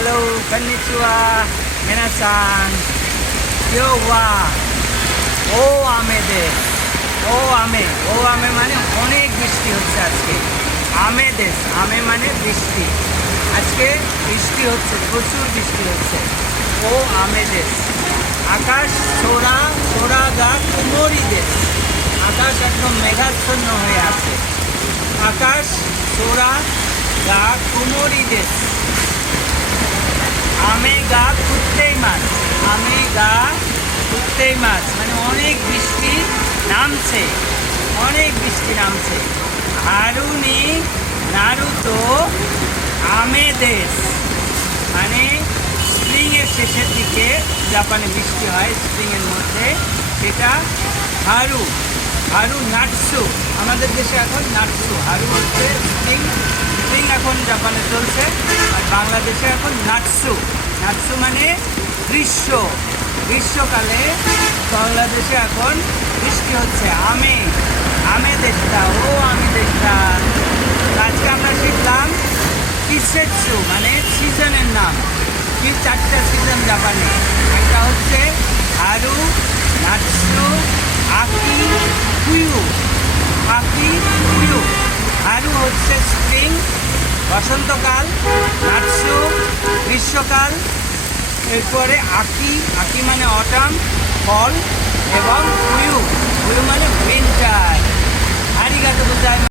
Hello, konnichiwa, মিনাসান, ইয়োওয়া, ও আমে মানে অনেক বৃষ্টি হচ্ছে আজকে। আমে মানে বৃষ্টি। আজকে বৃষ্টি হচ্ছে, প্রচুর বৃষ্টি হচ্ছে। ও আমে দেশ। আকাশ সোরা গা কুমোরি দেশ। আকাশ একদম মেঘাচ্ছন্ন হয়ে আছে। আকাশ সোরা গা কুমোরি দেশ। আমে গা কুত্তেই মাছ মানে অনেক বৃষ্টি নামছে। হারুনি নারুতো আমে দেশ মানে স্প্রিংয়ের শেষের দিকে জাপানে বৃষ্টি হয়, স্প্রিংয়ের মধ্যে, সেটা হারু নাটসু। আমাদের দেশে এখন নাটসু। হারু হচ্ছে স্প্রিং এখন জাপানে চলছে, আর বাংলাদেশে এখন নাটসু মানে গ্রীষ্মকালে বাংলাদেশে এখন বৃষ্টি হচ্ছে। আমে দেশটা, আজকে আমরা শিখলাম কিসেটসু মানে সিজনের নাম। কি 4টা সিজন জাপানে। একটা হচ্ছে হারু, নাটসু, আকি, কুয়ু। হারু হচ্ছে স্প্রিং, বসন্তকাল। নাটসু গ্রীষ্মকাল। এরপরে আকি মানে অটাম, ফল। এবং কুয়ু মানে উইন্টার। আরিগাতো গোজাইমাসু।